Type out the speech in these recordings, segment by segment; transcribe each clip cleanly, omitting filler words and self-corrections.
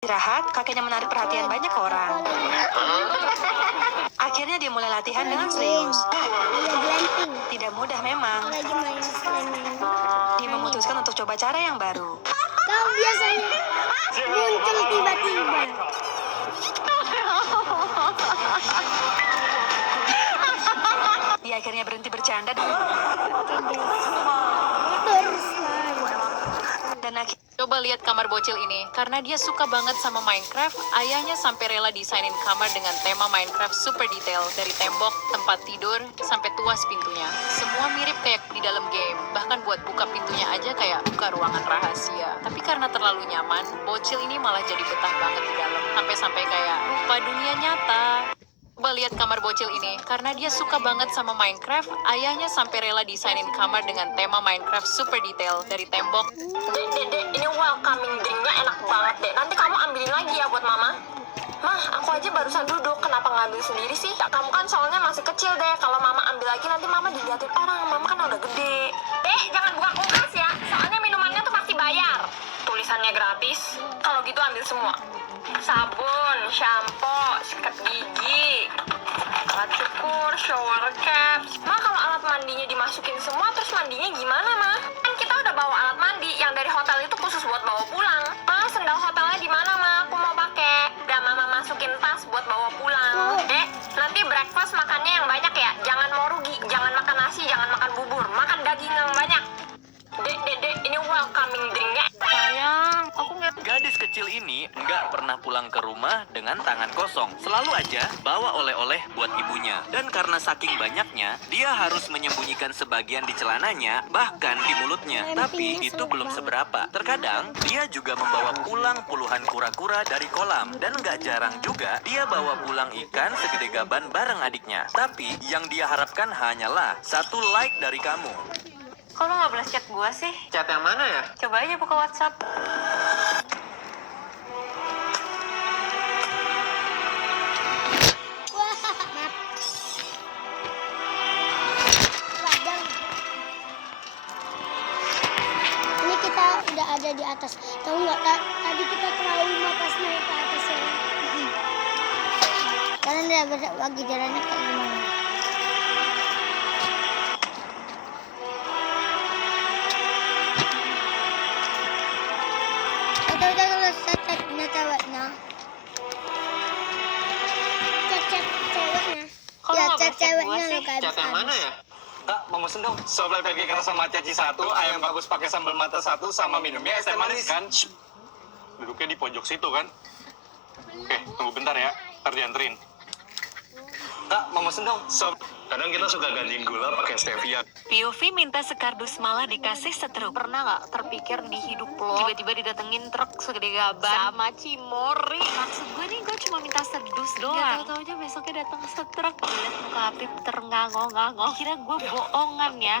Istirahat, kakeknya menarik perhatian banyak orang. Akhirnya dia mulai latihan dengan serius. Tidak mudah memang. Dia memutuskan untuk coba cara yang baru. Kau biasanya muncul tiba-tiba. Dia akhirnya berhenti bercanda dan akhirnya Coba lihat kamar bocil ini. Karena dia suka banget sama Minecraft, ayahnya sampai rela desainin kamar dengan tema Minecraft super detail. Dari tembok, tempat tidur, sampai tuas pintunya. Semua mirip kayak di dalam game. Bahkan buat buka pintunya aja kayak buka ruangan rahasia. Tapi karena terlalu nyaman, bocil ini malah jadi betah banget di dalam. Sampai-sampai kayak lupa dunia nyata. Coba lihat kamar bocil ini. Karena dia suka banget sama Minecraft, ayahnya sampai rela desainin kamar dengan tema Minecraft super detail. Dari tembok. Dek, ini welcoming drinknya enak banget, Dek. Nanti kamu ambilin lagi ya buat Mama. Mah, aku aja barusan duduk. Kenapa ngambil sendiri sih? Kamu kan soalnya masih kecil, Dek. Kalau Mama ambil lagi, nanti Mama dilihatin orang. Mama kan udah gede. Dek, jangan buka kulkas ya. Soalnya minumannya tuh pasti bayar. Tulisannya gratis. Kalau gitu ambil semua. Sabun, shampoo, sikat gigi, alat cukur, shower caps. Ma, kalau alat mandinya dimasukin semua, terus mandinya gimana, Ma? Kan kita udah bawa alat mandi yang dari hotel itu khusus buat bawa pulang. Ma, sendal hotelnya di mana, Ma? Aku mau pakai. Udah Mama masukin tas buat bawa pulang. Dek, nanti breakfast makannya yang banyak ya. Jangan mau rugi, jangan makan nasi, jangan makan bubur. Makan daging yang banyak. Dek, ini welcoming drinknya. Sayang, aku nggak. Gadis kecil ini nggak pernah pulang ke rumah dengan tangan kosong. Selalu aja bawa oleh-oleh buat ibunya. Dan karena saking banyaknya, dia harus menyembunyikan sebagian di celananya, bahkan di mulutnya. Tapi itu belum seberapa. Terkadang, dia juga membawa pulang puluhan kura-kura dari kolam. Dan nggak jarang juga, dia bawa pulang ikan segede gaban bareng adiknya. Tapi, yang dia harapkan hanyalah 1 like dari kamu. Kok lo nggak balas chat gua sih? Chat yang mana ya? Coba aja buka WhatsApp. Ini kita udah ada di atas. Tahu nggak, tadi kita trauma pas naik ke atas ya. Kalian udah bagi jalannya kayak gimana? Chat ceweknya lo kayak Chat yang mana ya? Kak, mau mesen dong. Sop lele keras sama caci 1, ayam bagus pakai sambal mata 1, sama minumnya es teh manis kan? Duduknya di pojok situ kan? Oke, tunggu bentar ya. Ntar dianterin. Kak, mau mesen dong. Sop. Kadang kita suka gantiin gula pakai stevia. POV minta sekardus malah dikasih setruk. Pernah nggak terpikir di hidup lo tiba-tiba didatengin truk segede gaban sama Cimori? Maksud gue nih, gue cuma minta sedus doang. Gak tau aja besoknya datang setruk. Lihat muka Apip terngangong-ngangong. Kira gue bohongan ya.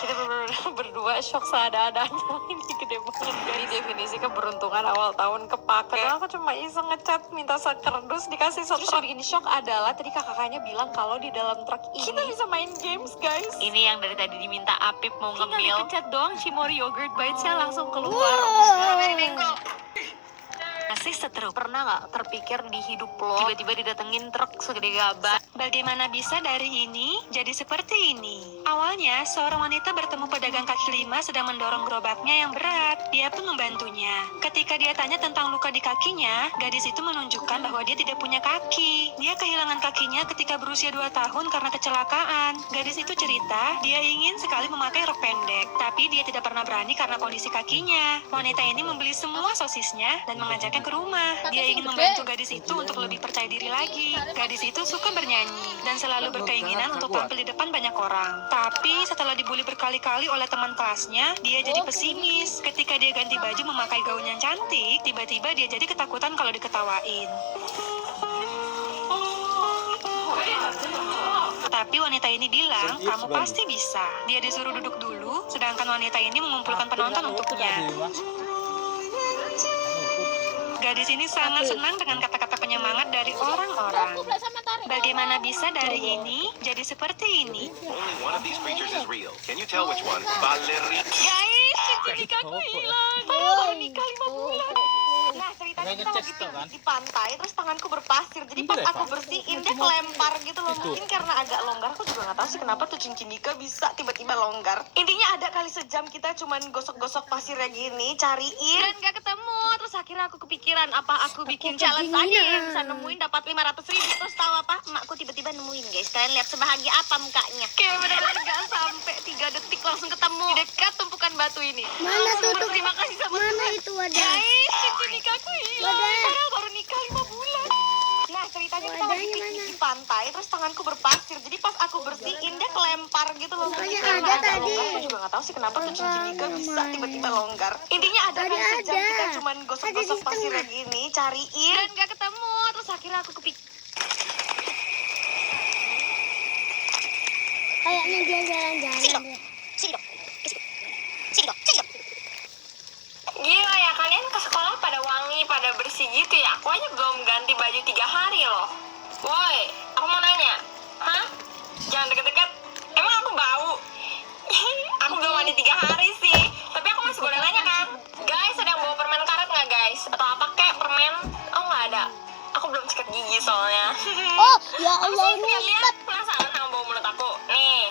Kita berdua shock seadanya. Ini gede banget. Jadi definisi keberuntungan awal tahun kepake. Padahal aku cuma iseng ngechat minta sekardus dikasih setruk. Terus yang bikin shock adalah tadi kakaknya bilang kalau di dalam truk ini kita bisa main games, guys. Ini yang dari tadi diminta Apip mau ngemil. Tinggal dipencet doang Cimori yogurt bitesnya langsung keluar. Strawberry mango. Kasih setruk. Pernah nggak terpikir di hidup lo tiba-tiba didatengin truk segede gaban? bagaimana bisa dari ini jadi seperti ini? Awalnya, seorang wanita bertemu pedagang kaki lima sedang mendorong gerobaknya yang berat. Dia pun membantunya. Ketika dia tanya tentang luka di kakinya, gadis itu menunjukkan bahwa dia tidak punya kaki. Dia kehilangan kakinya ketika berusia 2 tahun karena kecelakaan. Gadis itu cerita, dia ingin sekali memakai rok pendek, tapi dia tidak pernah berani karena kondisi kakinya. Wanita ini membeli semua sosisnya dan mengajaknya ke rumah. Dia ingin membantu gadis itu untuk lebih percaya diri lagi. Gadis itu suka bernyanyi dan selalu berkeinginan untuk tampil di depan banyak orang. Tapi setelah dibully berkali-kali oleh teman kelasnya, dia jadi pesimis. Ketika dia ganti baju memakai gaun yang cantik, tiba-tiba dia jadi ketakutan kalau diketawain. Tapi wanita ini bilang, kamu pasti bisa. Dia disuruh duduk dulu, sedangkan wanita ini mengumpulkan penonton untuknya. Gadis ini sangat senang dengan kata-kata penyemangat dari orang-orang. Bagaimana bisa dari ini jadi seperti ini? Only one of these creatures is real. Can you tell which one? Valerie. Guys, si cincin nikahku hilang. Padahal baru nikah 5 bulan. Nah ceritanya kita lagi di pantai, terus tanganku berpasir. Jadi pas aku bersihin dia kelempar gitu loh. Mungkin karena agak longgar, aku juga nggak tahu sih kenapa tuh cincin nikah bisa tiba-tiba longgar. Intinya ada kali sejam kita cuman gosok-gosok pasirnya gini, cariin dan nggak ketemu. Terus akhirnya aku kepikiran apa aku bikin challenge aja yang bisa nemuin dapat 500.000. Terus tahu apa? Emakku tiba-tiba nemuin guys. Kalian lihat sebahagia apa mukanya? Kayak benar-benar nggak sampai 3 detik langsung ketemu di dekat tumpukan batu ini. Mana tuh? Terima kasih sama Mana Tuhan. itu wadah? Guys, cincin nikahku hilang. Wadah. Padahal baru nikah 5 bulan. Nah ceritanya kita lagi Wadahnya piknik mana? di pantai, terus tanganku berpasir. Jadi pas aku bersihin dia kelempar gitu loh. Bukannya Mungkin karena ada agak tadi. longgar, aku juga nggak tahu sih kenapa tuh cincin nikah bisa tiba-tiba longgar. Intinya ada Tadi kali sejam ada. kita cuman Ada gosok-gosok di pasirnya tengah. gini, cariin dan nggak ketemu. Terus akhirnya aku Kayaknya dia jalan-jalan deh. Gila ya, kalian ke sekolah pada wangi, pada bersih gitu ya. Aku aja belum ganti baju 3 hari loh. Woi, aku mau nanya. Hah? Jangan deket-deket. Emang aku bau? Aku belum mandi 3 hari sih. Tapi aku masih boleh nanya kan? Guys, ada yang bawa permen karet nggak guys? Atau apa kek permen? Oh nggak ada. Aku belum sikat gigi soalnya. Oh, ya Apa Allah, sih? Lihat, penasaran sama bau mulut aku. Nih.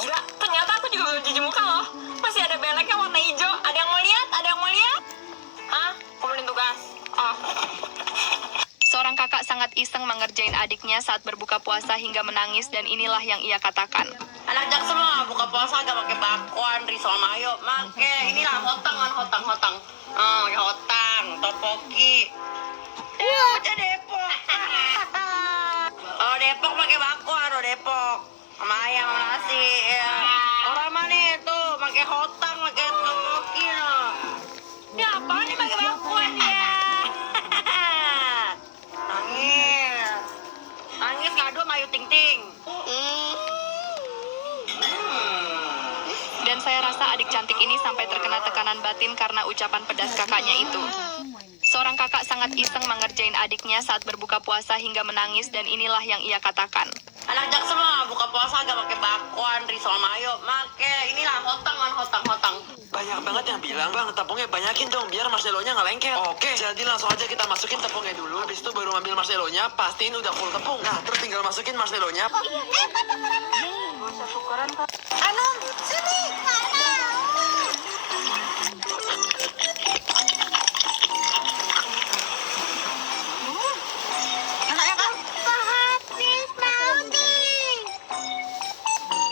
Gila, ternyata aku juga belum cuci muka loh. Masih ada beleknya warna hijau. Ada yang mau lihat? Ada yang mau lihat? Hah? Kumpulin tugas. Oh. Seorang kakak sangat iseng mengerjain adiknya saat berbuka puasa hingga menangis dan inilah yang ia katakan. Anak jak semua buka puasa gak pakai bakwan, risol mayo, make inilah hotang kan hotang. Pakai hotang, topoki. Bocah Depok. Oh Depok pakai bakwan, oh Depok. Sama ayam sama nasi. Ya. Orang mana itu pakai hotang, pakai topoki no. Ini apa nih pakai bakwan ya? Nangis ngadu sama Ayu Ting Ting. Dan saya rasa adik cantik ini sampai terkena tekanan batin karena ucapan pedas kakaknya itu. Seorang kakak sangat iseng mengerjain adiknya saat berbuka puasa hingga menangis dan inilah yang ia katakan. Anak jak semua buka puasa gak pakai bakwan, risol mayo, make inilah hotang kan hotang. Banyak banget yang bilang, bang tepungnya banyakin dong biar marshmallow-nya nggak lengket. Oke, jadi langsung aja kita masukin tepungnya dulu. Habis itu baru ambil marshmallow-nya, pastiin udah full tepung. Nah, terus tinggal masukin marshmallow-nya. Anu, sini.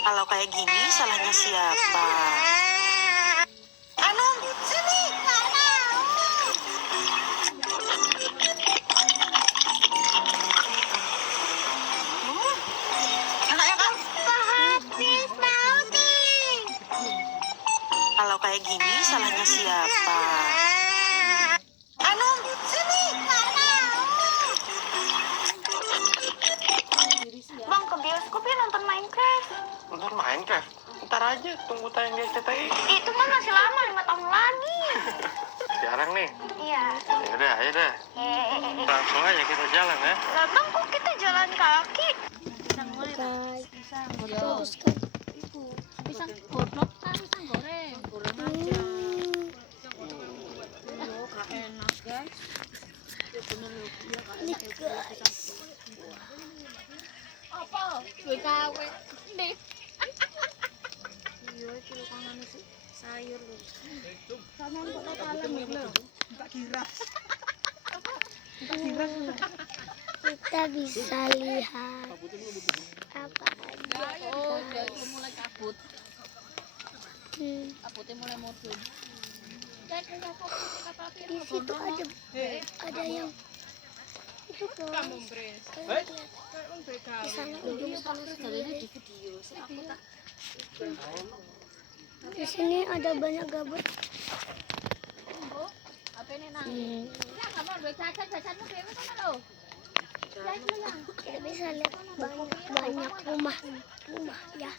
Kalau kayak gini salahnya siapa? Anu, sini. Kalau kayak gini salahnya siapa? Anu, sini. Bang, ke bioskop ya nonton Minecraft. Nonton Minecraft. Ntar aja, tunggu tayang di SCTI. Itu mah masih lama, 5 tahun lagi. Sekarang nih. Iya. Yaudah, ayo dah. Langsung aja kita jalan ya. Lah bang, kok kita jalan kaki? Guys, terus kan. Pisang godok kan pisang goreng. Goreng aja. Oh, gak enak, guys. Ya bener ya, gak Ini enak. guys. Apa? Duwe kawe. Nih. Iya, iki lho pangan sih. Sayur lho. Sama kok totalan lho. Enggak giras. Kita bisa lihat apa aja. Oh, jadi mulai kabut. Hmm. Kabutnya mulai mudun. Di situ ada yang itu guys. Kalian lihat. Di sana ujung sana sendiri. Di sini ada banyak gabut. Apa ini nang? Ya kamu duwe cacat-cacatmu dhewe kono lho. Kita bisa lihat banyak rumah ya.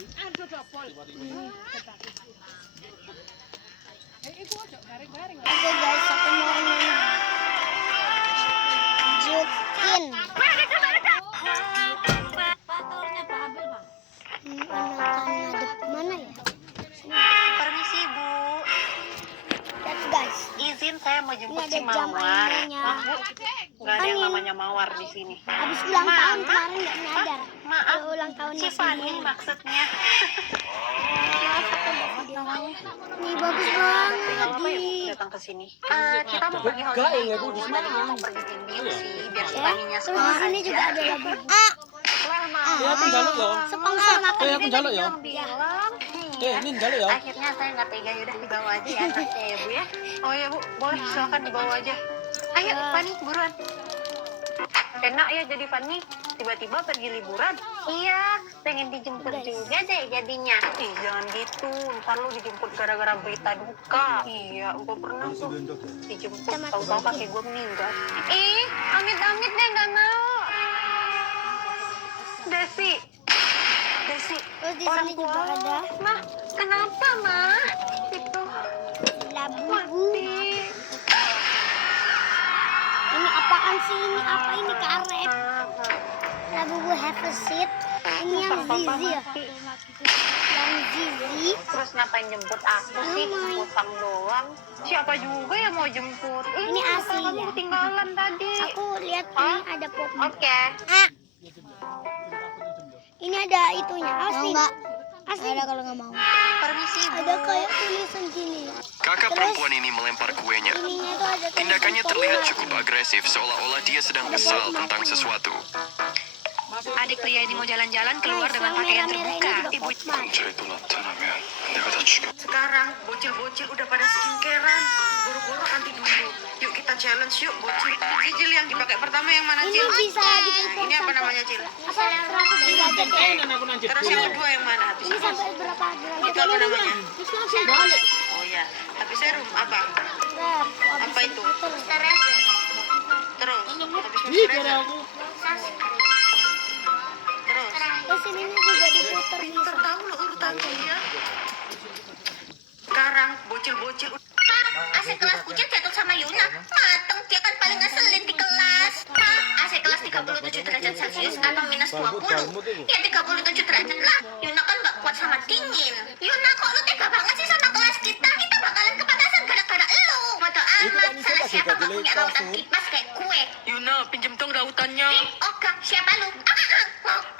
Aduh dopol. Iku ojo garing-garing. Oke guys, aku mau lanjutin. Baturnya Pak Abel mau jemput Ini si ada jam Mawar. animenya. Nggak ada yang namanya Mawar di sini. Habis ulang tahun kemarin nggak nyadar. Maaf, Kalau ulang tahunnya si Fanny maksudnya. Nih bagus banget. Tinggal apa ya Bu datang ke sini? Kita mau pergi holiday Bu. Tadinya mau pergi camping sih, biar si Fanny-nya Terus di sekolah sini aja. juga ada labu. Lah, Mama. Sponsor makan. Ini tadi bilang. ini njaluk ya. Akhirnya saya nggak tega, yaudah dibawa aja ya anaknya ya Bu ya. Oh ya Bu, boleh silakan dibawa aja. Ayo Fanny, buruan. Enak ya jadi Fanny, tiba-tiba pergi liburan. Iya, pengen dijemput juga deh jadinya. Ih, jangan gitu, ntar lu dijemput gara-gara berita duka. Iya, gua pernah tuh dijemput, tahu-tahu kakek gua meninggal. Ih, amit-amit deh, nggak mau. Desi, Terus di orang sini tua juga lo. ada Mah, kenapa mah? Itu labu. mati. Ini apaan sih? Ini apa ini karet? Labu gue have a seat. Ini yang Zizi ya? Yang Zizi. Terus ngapain jemput aku sih? Jemput doang. Siapa juga yang mau jemput? Ini asli kamu ya? ketinggalan tadi. Aku lihat ini ada pop. Oke. Ini ada itunya. Asli. Asli. Ada kalau nggak mau. Permisi Bu. Ada kayak tulisan gini. Kakak perempuan ini melempar kuenya. Ininya tuh ada Tindakannya terlihat cukup agresif, seolah-olah dia sedang kesal tentang sesuatu. Adik pria ini mau jalan-jalan keluar dengan pakaian terbuka. Ibu Sekarang bocil-bocil udah pada skincarean. Buru-buru nanti dulu. Yuk kita challenge yuk bocil. Cil yang dipakai pertama yang mana Ini Cil? bisa diputar Ini apa sampai- namanya Cil? Apa 100 derajat ya? Terus yang kedua yang mana? Ini sampai berapa derajat? Itu apa namanya? Oh ya, tapi serum apa? Apa itu? Terus habis Terus Terus ini juga diputar bisa. tahu lo urutannya ya. Sekarang bocil-bocil AC kelas kucing jatuh sama Yuna. Mateng, dia kan paling ngeselin di kelas. AC kelas 37 derajat Celcius atau minus 20. Ya 37 derajat lah. Yuna kan gak kuat sama dingin. Yuna, kok lu tega banget sih sama kelas kita? Kita bakalan kepanasan gara-gara lu. Bodo amat, salah siapa gak punya rautan kipas kayak kue. Yuna, pinjem dong rautannya. Oga, siapa lu?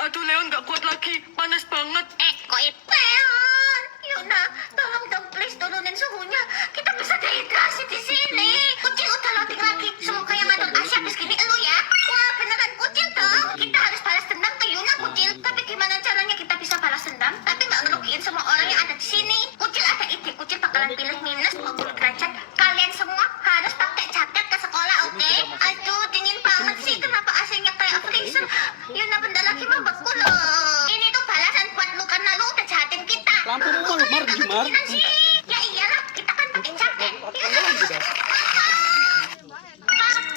Aduh, Leon gak kuat lagi. Panas banget. Kok Ipeon? Yuna, tolong dong please turunin suhunya. Kita bisa dehidrasi di sini. Kucing udah loading lagi. Semoga yang ngadon Asia habis gini elu ya. Wah, beneran kucing dong. Kita harus balas dendam ke Yuna, kucing. Tapi gimana caranya kita bisa balas dendam? Tapi nggak ngerugiin semua orang yang ada di sini. Kucing ada ide. Kucing bakalan pilih minus 20 derajat. Kalian semua harus pakai jaket ke sekolah, oke? Aduh, dingin banget sih. Kenapa AC-nya kayak freezer? Yuna, bentar lagi mau beku loh. Ini tuh balasan buat lu karena lu udah jahatin kita. Lampu rumah lu, Mar, gimana? Ya iyalah, kita kan pakai jaket.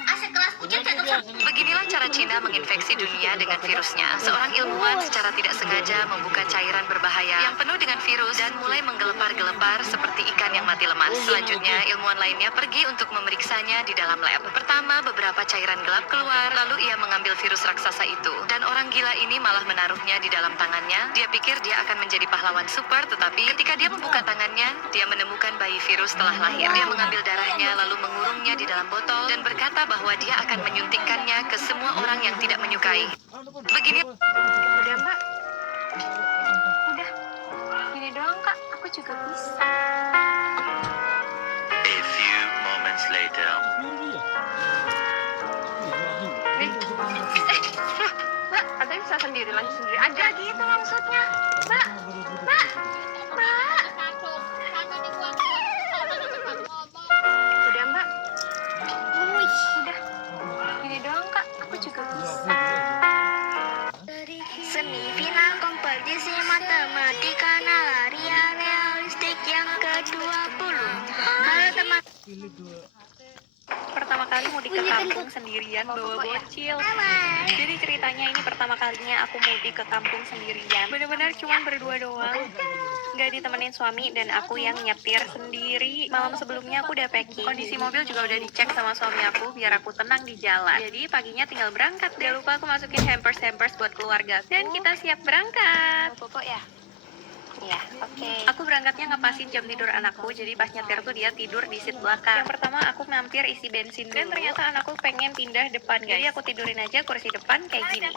AC kelas kucing jatuh sama. Beginilah cara Cina menginfeksi dunia dengan virusnya. Seorang ilmuwan secara tidak sengaja membuka cairan berbahaya yang penuh dengan virus dan mulai menggelepar-gelepar seperti ikan yang mati lemas. Selanjutnya, ilmuwan lainnya pergi untuk memeriksanya di dalam lab. Pertama, beberapa cairan gelap keluar, lalu ia mengambil virus raksasa itu. Dan orang gila ini malah menaruhnya di dalam tangannya. Dia pikir dia akan menjadi pahlawan super, tetapi ketika dia membuka tangannya, dia menemukan bayi virus setelah lahir. Dia mengambil darahnya, lalu mengurungnya di dalam botol, dan berkata bahwa dia akan menyuntikkannya ke semua orang yang tidak menyukai. Begini. udah Mbak. Udah. Gini doang Kak, aku juga bisa. A few moments later. Mbak, katanya bisa sendiri, lanjut sendiri aja gitu maksudnya. Mbak. Udah Mbak. Udah. Gini doang Kak, aku juga bisa. Semifinal kompetisi matematika nalaria realistik yang ke-20. Halo teman. Pertama kali mudik ke kampung sendirian bawa bocil. Jadi ceritanya ini pertama kalinya aku mudik ke kampung sendirian. Bener-bener cuman berdua doang. Gak ditemenin suami dan aku yang nyetir sendiri. Malam sebelumnya aku udah packing. Kondisi mobil juga udah dicek sama suami aku biar aku tenang di jalan. Jadi paginya tinggal berangkat. Gak lupa aku masukin hampers buat keluarga. Dan kita siap berangkat. Popo ya? Iya, oke. Aku berangkatnya ngepasin jam tidur anakku, jadi pas nyetir tuh dia tidur di seat belakang. Yang pertama aku mampir isi bensin dulu. Dan ternyata anakku pengen pindah depan, guys. Jadi aku tidurin aja kursi depan kayak gini.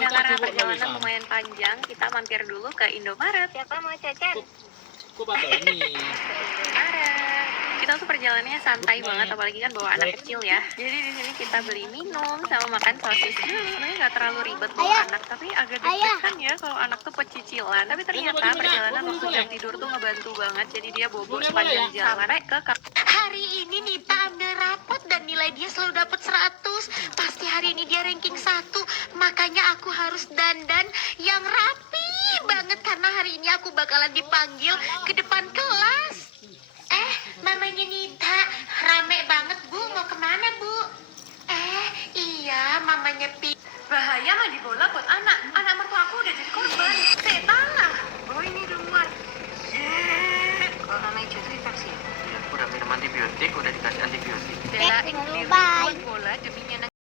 Nah, karena perjalanan lumayan panjang, kita mampir dulu ke Indomaret. Siapa mau jajan? Kita tuh perjalanannya santai banget, apalagi kan bawa anak kecil ya. Jadi di sini kita beli minum sama makan sosis dulu. Sebenarnya nggak terlalu ribet bawa anak, tapi agak deg-degan ya kalau anak tuh pecicilan. Tapi ternyata perjalanan waktu jam tidur tuh ngebantu banget. Jadi dia bobo sepanjang jalan sampai ke Hari ini Nita ambil rapot dan nilai dia selalu dapat 100. Pasti hari ini dia ranking 1. Makanya aku harus dandan yang rapi banget karena hari ini aku bakalan dipanggil ke depan kelas. Mamanya Nita, rame banget Bu, mau kemana Bu? Iya, mamanya bahaya mandi bola buat anak. Anak mertua aku udah jadi korban. Setan lah. Oh ini duluan. Kalau namanya itu infeksi. Udah minum antibiotik, udah dikasih antibiotik. Belain diri buat bola demi nyenengin